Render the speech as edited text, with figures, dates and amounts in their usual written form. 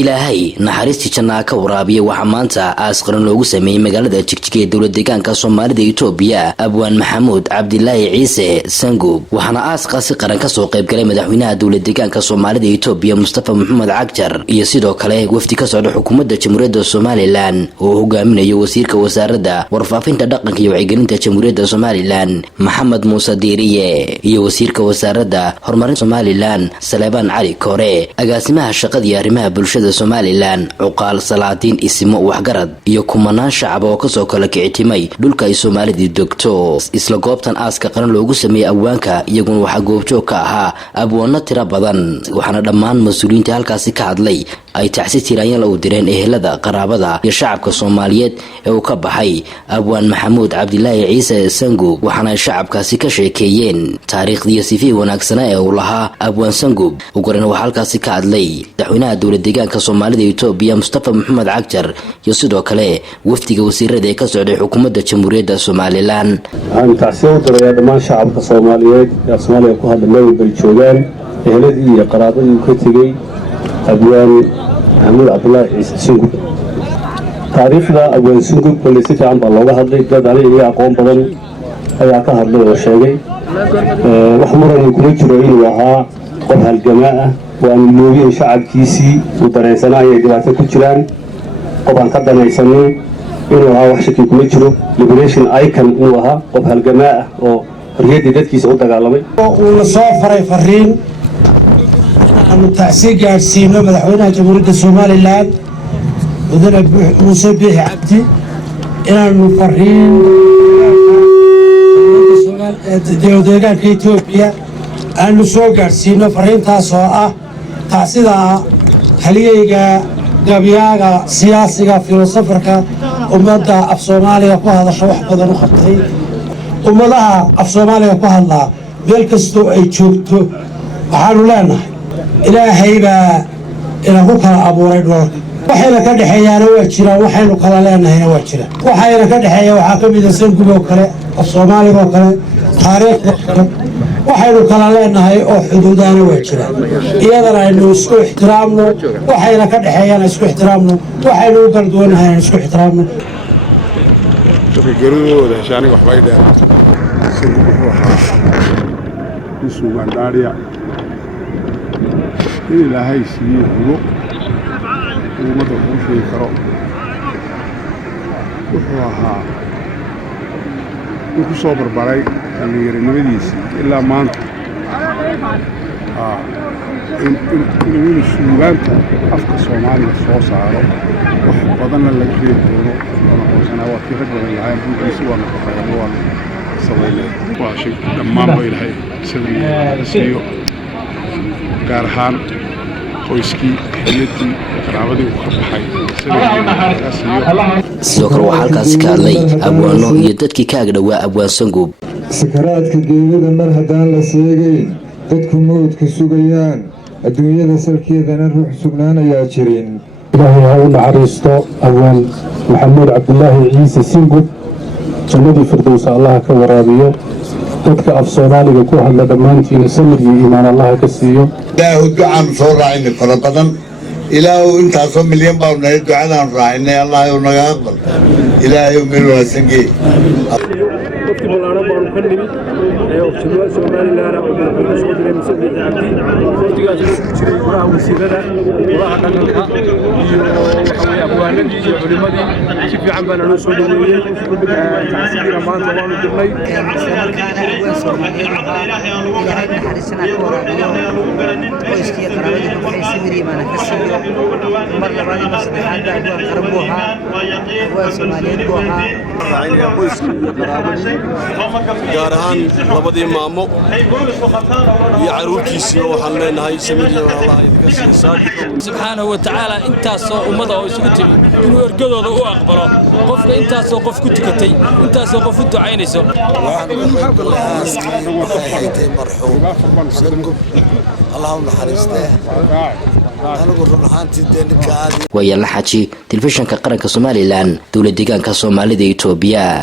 ilaahay naxariistii janna ka waraabiye waxa maanta aasqaran loogu sameeyay magaalada Jigjiga ee dowlad deegaanka Soomaalida Itoobiya Abwaan Maxamuud Cabdilaahi Ciise Sangu waxaana aasqaasi qaran ka soo qayb galay madaxweynaha dowlad deegaanka Soomaalida Itoobiya Mustafa Maxamed Cagjar iyo sidoo kale wafdi ka socda xukuumadda Jamhuuriyadda Soomaaliland oo hogaaminayo wasiirka wasaaradda warfaafinta dhaqanka iyo wacyigelinta Jamhuuriyadda Soomaaliland Maxamed Muuse Diiriye iyo wasiirka wasaaradda horumarinta Soomaaliland Saleebaan Cali Koore agaasimaha shaqada iyo arrimaha bulshada Soomaaliland cuqaal salaadiin ismo waxgarad iyo kumanaan shacab oo ka soo kala kicitimay dhulka ay Soomaalidu degto isla goobtan aaska qaran loogu sameeyay abwaanka iyaguna waxa goobjoog ka ahaa abwaano tiro badan waxaana dhammaan mas'uuliyiinta halkaasi ka hadlay ay tacsi tirayeen u direen ehelada qaraabada iyo shacabka Soomaaliyeed ee uu ka baxay Abwaan Maxamuud Cabdilaahi Ciise Sangu waxaana shacabkaasi ka sheekeeyeen taariikhdii sifii wanaagsan ee uu lahaa Abwaan Sangu ugu horeyn waxa halkaasi ka hadlay madaxweynaha dowlad deegaanka Soomaalida Itoobiya Mustafa Maxamed Cagjar iyo sidoo kale wafdiga wasiirada ee ka socday xukuumadda Jamhuuriyadda Soomaaliland aan tacsi u diray dhammaan shacabka Soomaaliyeed ee Soomaaliya ku hadla meel bay joogaan eheladii iyo qaraabadii ka tagay Abwaan Maxamuud Cabdilaahi Ciise Sangu taariikhda Abwaan Sangu kulli si fiican baa looga hadlay dad aniga aqoon badan ayaa ka hadlay oo sheegay wax muran kuma jiro inuu ahaa qof halgamaa ah waan mooyay shacabkiisii u dareensanayay dhibaato ku jiraan qof aan ka danaysanin inuu ahaa wax shaki kuma jiro liberation icon inuu ahaa qof halgamaa ah oo xorriyadda dadkiisa u dagaalamay uu la soo faray fariin aanu tacsi gaarsiino madaxweynaha Jamhuuriyadda Soomaaliland mudane Muuse Biixi Cabdi inaanu fariin deegaanka Itoobiya aanu soo gaarsiino fariintaas oo ah tacsida haliyeyga gabyaaga siyaasiga filosofarka ummadda af Soomaaliya ku hadasho wax badan u qabtay ummadaha af Soomaaliya ku hadla meel kastoo ay joogto waxaanu leenahay ilaahay baa inuu kala abuuray dhulka waxayna ka dhaxeeyaan waa jiraan waxaynu kala leenahayna waa jiraan waxayna ka dhaxeeya waxa ka mid ah Sangu oo kale af Soomaaliga oo kale taariikhda kale waxaynu kala leenahay oo xuduudana waa jiraan iyadana aynu isku ixtiraamno waxayna ka dhaxeeyaan isku ixtiraamno waxaynu u kala duwanahay isku ixtiraamno garudooda shaaniga waxba ay dheer isu mandaariya ilaahay siiyo ummadda ku sheegi karo wuxuu ahaa ku soo barbaray dhallinyaronimadiisii ilaa maanta inuu suugaanta afka Soomaaliga soo saaro wax badanna laga reebi doono aqoonsanaa waa kii rag badan yahay buugiisi waa naqaaqay waa sameeyay waa shay dhammaan bay lahay sidii siiyo gaar ahaan qoyskii xiliyadii qaraabadii uu ka baxay sidoo kale waxaa halkaasi ka hadlay abwaano iyo dadkii ka agdhawaa Abwaan Sangu sakaraadka geerida mar haddaan la seegayn dadku mawdka sugayaan adduunyada salkeedana ruux sugnaanayaa jirin ilaahay ha u naxariisto Abwaan Maxamuud Cabdilaahi Ciise Sangu jannadii firdawsa Allah ka waraabiyo dadka af Soomaaliga ku hadla dhammaantiin samir iyo iimaan Allah ka siiyo ilaahu ducaan soo raacin fara badan ilaahu intaasoo milyan baa nahay ducadaan raacinay Allah uu naga aqbal ilaahay meel waasange dadkii ballaaran baanu ka nimid Soomaaliland oo madaxweyne soo diray Muuse Biixi Cabdi waqtigaas uu jiray golaha wasiirada golaha dhaqanka iyo waxa weeye abwaanadii iyo culimadii si fiican baan loo soo dhaweeyay tacsiirka maanta waanu dirnay markaana abwaan Soomaaliyeed ilaahay naxariisana ka waraabiyo qoyskii qaraabadii ku baxay samiri maana ka siiyo mar labaad iyo saddexaad abwaan qaran buu ahaa abwaan Soomaaliyeed buu ahaa raacinayaa qoyskii qaraabadii gaar ahaan labadii maamo iyo caruurtiisii waxaan leenahay samiriya Allah idinka siisaa subhanahu wa ta'ala intaasoo ummada oo isugu timi inuu ergadooda u aqbalo qofka intaasoo qof ku tukatay intaasoo qof u ducaynayso Allahumma naxariistee ويلا حاجي تلفزيون كقرن كصومالي لان دولة ديجان كصومالي دي إثيوبيا.